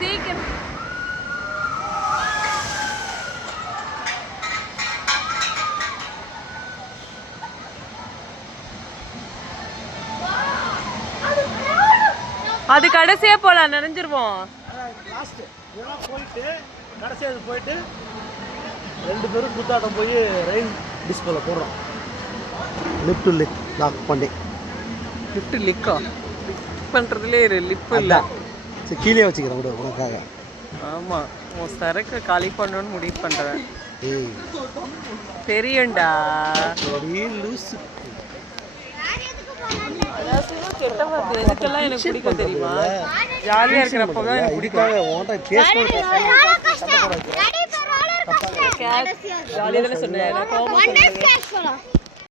சீக்கிரம். அது கடைசியா போலாம், நனைஞ்சிருவோம். போயிட்டு கடைசியா போயிட்டு 2 பேரும் குத்தாட்டம் போய் ரெயின் டிஸ்பிளே போடுறோம். லிஃப்ட் லாக் பண்ணி லிஃப்ட் லிக்கா பண்றதுலே லிஃப்ட் இல்ல. சரி கீழே வச்சுக்கிறேன் கூட உனக்காக. ஆமா, உன் சரக்கு காலி பண்ணணும்னு முடிவு பண்றேன். தெரியும்டா. லூசு. இதுக்கெல்லாம் எனக்கு பிடிக்கும் தெரியுமா? ஜாலியா இருக்கிறப்பதான் எனக்கு பிடிக்கும். ஜாலியா தானே சொன்னேன்.